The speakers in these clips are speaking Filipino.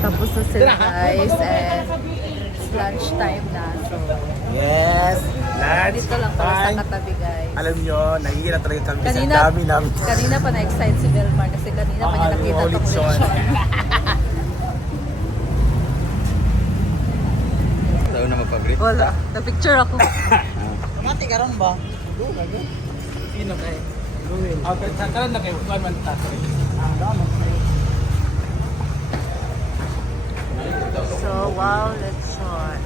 Tapos na sila guys and it's lunch time na. So, Yes! Lunch dito lang pala time. sa katabi guys. Alam nyo, nagigila talaga kami sa Kanina, dami namin. kanina pa na-excite si Belmar kasi kanina pa niya nakita Holy itong Son. lechon. Tayo na mapag-greet. Wala, na-picture ako. Mati ka ron ba? Sino kayo? Okay, karon na kayo. Kuan man tatay. So, wow, lechon.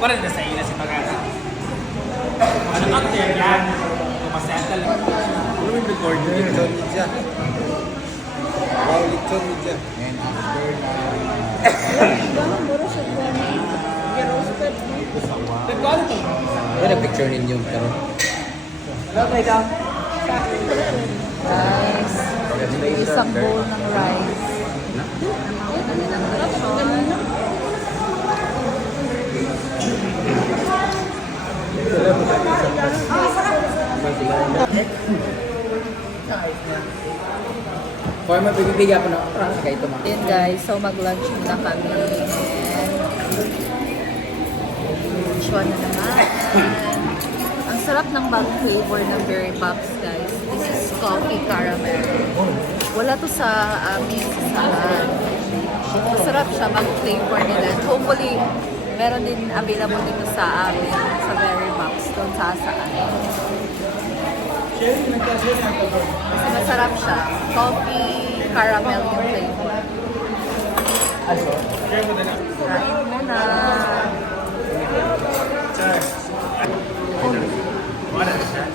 Para na sa ina si Pagasa. Ano actor yan? Masettle. Ano yung recorder? Lechon media. Wow, lechon media. And after Nagkano to? ano na-picture ninyo? Karon? Guys, isang bowl ng rice. Forma, bibigyan po na kay ito mga. Yun guys, so mag-lunch na kami. And lechon na naman. Ang sarap ng bagong flavor ng berry pops guys. This is coffee caramel. Wala to sa amin sa salad. Masarap siya, bagong flavor nila. And hopefully, meron din available dito sa amin sa berry pops doon sa saan. Kasi masarap siya. Coffee, caramel yung flavor. Kain muna.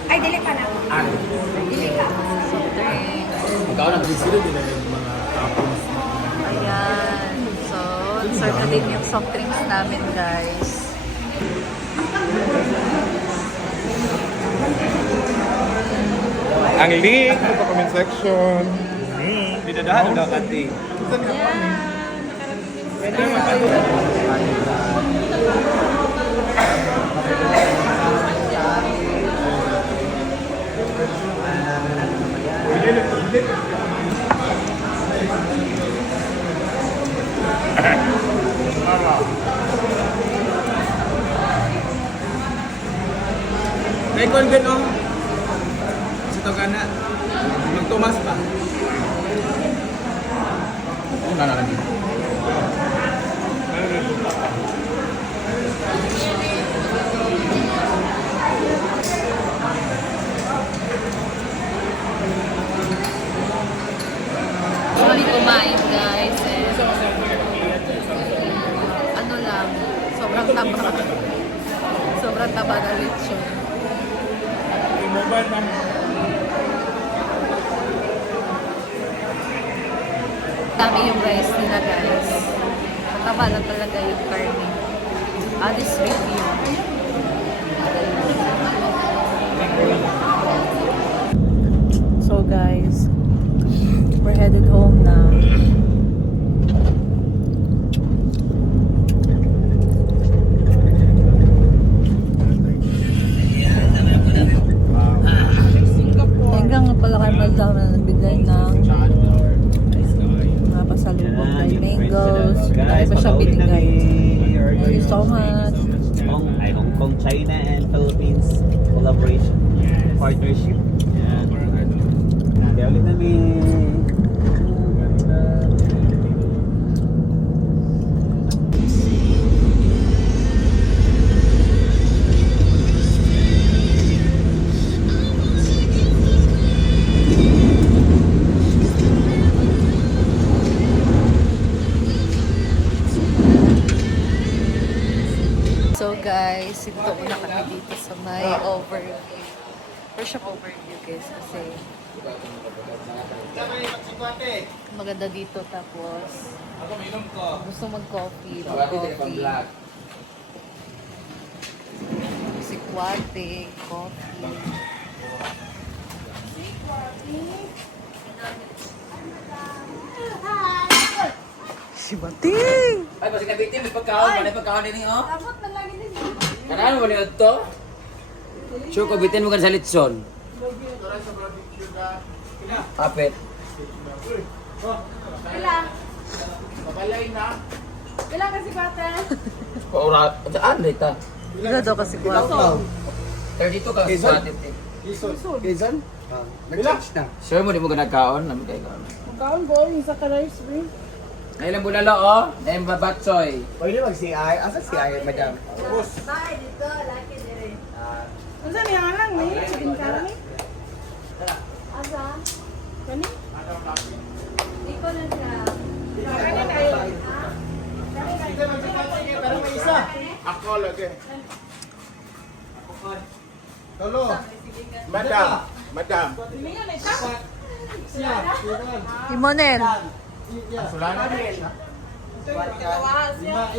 Ay, dili pa na. Dili ka. Soft drinks. Magkano na sila din yung mga tapos. Ayan. So, serve na din yung soft drinks namin, guys. Ang link sa comment section. Dinadahan na kati. May convent oh. Sa to kana. Mag-Tomas ba? Ano na lang dito? Kami kumain, guys. And, ano lang, sobrang taba. Sobrang taba ng lechon. Dami yung rice nila, guys. Mataba na talaga yung karne. Honest review. So guys, we're headed home now. Hanggang nga pala kay Madam na nagbigay ng mga pasalubong kay mangoes. Dahil pa siya binigay. Thank you so much. Hong Kong, China, and Philippines collaboration, partnership. Yan. Kaya ulit namin. So guys, ito na kami dito sa may overview. Worship overview guys kasi Maganda dito tapos Ako, minum ko. gusto mag-coffee. Si Kwate, coffee. Si Bating! Ay, basta kabitin, may pagkaon. May pagkaon din oh. Kanaan mo niyo ito? Sure, kabitin mo kan sa litson. Kapit. Kailan kasi bata? Paurat. Saan na ito? Ikaw daw kasi Kwate. 32 ka. Kizan? Nag-change na. Sure mo, di mo ganagkaon. Namin kayo kaon. Magkaon ko, yung sa rice, bro. Ngayon bulalo, oh. Name babatsoy. Pwede mag-CI. Asa CI, madam? Ano saan yung alang, may? Sige ka lang, eh. Asa? Kani? Ikaw lang siya. Kani tayo. Pero may isa. Ako lagi. Tolo. Madam. Madam. Imonel! Sulana din.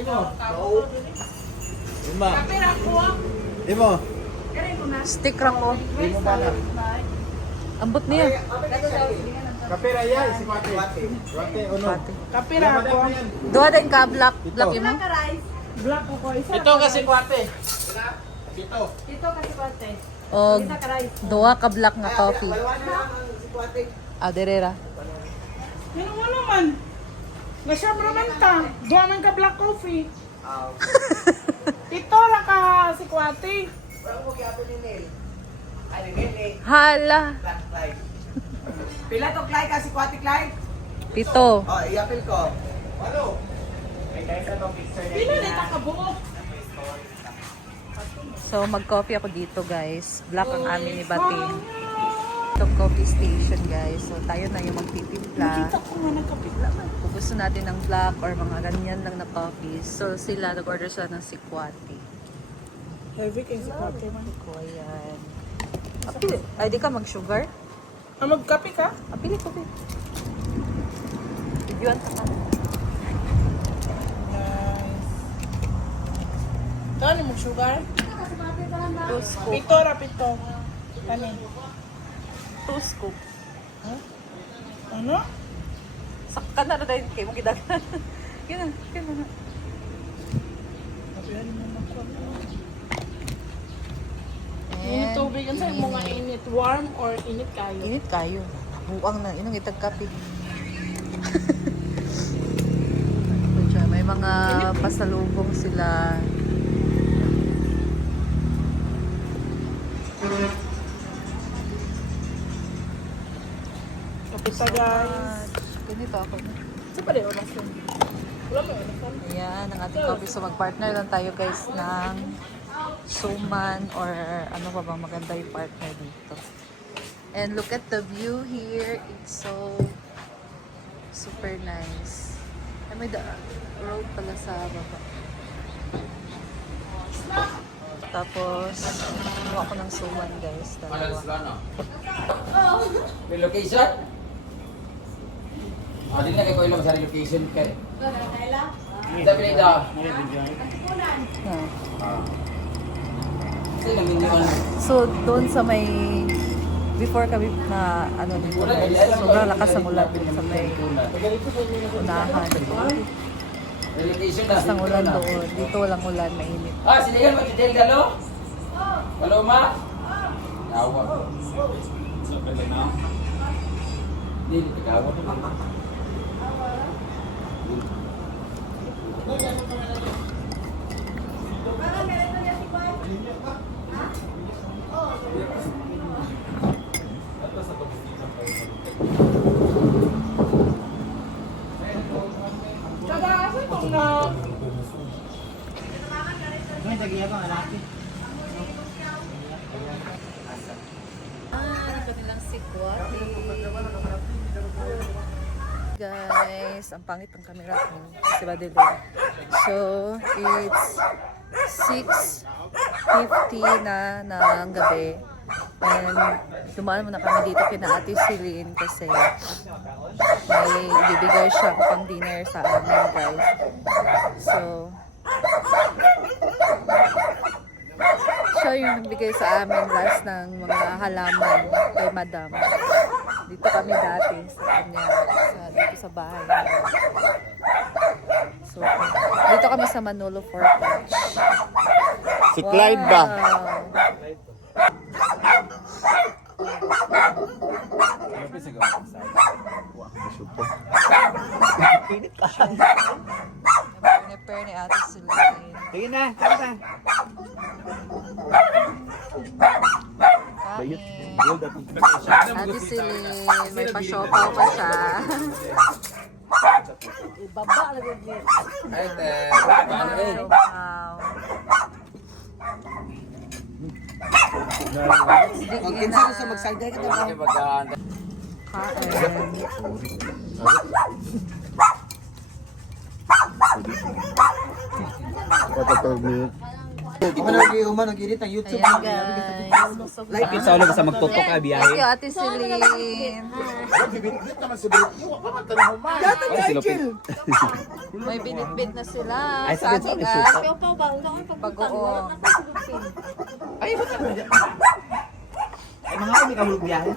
Imo. Lima. Kapira ko. Imo. Kani mo na. Stick ra ko. Imo ba na? Ambot niya. Kapira yan, si Wate. Wate, uno. Kapira ko. Duha din ka black. Black imo? Black ko isa. Ito kasi kwate. Dito. Ito kasi bate. O Isa ka rice. duha ka black na coffee. Ah, derera. Ano mo naman? Nasyabro man ta. Duha man ka black coffee. Ito lang ka si Kwate. Hala! Pila to, Clyde, kasi kwati, Clyde? Pito. Oh, i-apil ko. Pila nita ka buo. So, mag-coffee ako dito, guys. Black ang amin ni Bating. Itong coffee station, guys. So, tayo na yung magtitimpla. Kita ko nga nagkapitla man. Kung gusto natin ng black or mga ganyan lang na coffee. So, sila, nag-order sila ng sikwati. Heavy kay si Kwate man. So, ayan. Apili. Ay, di ka mag-sugar? Ah, magkape ka? Apili ko, babe. Videoan ka. Nice. Kani mo sugar? Two scoop. Pito ra pito. Kani? 2 scoop. Ano? Sakka na rin kayo mong gidagan. Yun na, yun na. Sabihan mo na ko. And Init tubig ang sa mga init warm or init kayo. init kayo. Buang na. Inong itagkapi. May mga pasalubong sila. Kapita guys. Ganito ako. Sa pa rin oras yun. Wala mo oras yun. Ayan, ang ating coffee. So, mag-partner lang tayo guys ng suman or ano pa ba maganda yung partner dito. And look at the view here. It's so super nice. Ay, may road pala sa baba. Tapos, ano ako ng suman guys. Malang Dalawa. sila, no? May location? Ah, di na kayo ilang sa location kay. Sabi nito. Ah. Sino minimum? So, doon sa may before kami na ano dito guys, sobrang lakas ang ulan dun sa may unahan. May location na. Lakas ng ulan doon. Dito walang ulan, mainit. Ah, sinigan mo si Del Galo? Paloma? Yawa. Hindi, kagawa. Tsaka asa itong na... Kanilang sikwati. Guys, ang pangit ng camera ko. Kasi ba dito? So, it's 6:50 na ng gabi. And dumaan muna kami dito kina Ate Celine kasi may bibigay siyang pang dinner sa amin, guys. So, siya yung nagbigay sa amin last ng mga halaman kay Madam. Dito kami dati sa kanya, dito sa bahay niya. So, dito kami sa Manolo Fortress. Si Clyde ba? Prepare ni Ate Celine. Sige na, tapos na. Kain. Ate Celine, may pa-siopaw pa siya. Ay, Siopaw. Kung kinsa sa magsagday ka ba? maganda. Kain. Human ang ginit ang YouTube. Ayan, guys. Lipit sa ulo sa magtutok ka Thank biyahe. you, Ate Celine. Ay, silupin. May binitbit na sila. Ay, Sa sabi ating sa suka. pag-oo. Ay, ba't na? Ay, mga kami kahulog biyahe.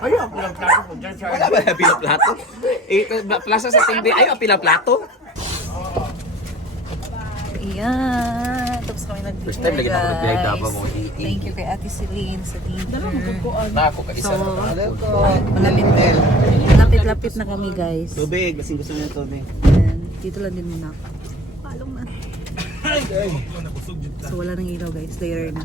Ayaw, pilang plato po dyan. Wala ba yung pilang plato? Eh, plaza sa tingdi, ayaw, pilang plato. Ayan. Tapos kami nag-dinner, First time lagi na ako nag-biyahe guys. Davao mo. Thank you kay Ate Celine sa dinner. Na ako ka isa. So, malapit-lapit na kami, guys. Tubig, kasing gusto niyo ng tubig. Ayan. Dito lang din muna ako. Palong na. So, wala nang ilaw, guys. Later na.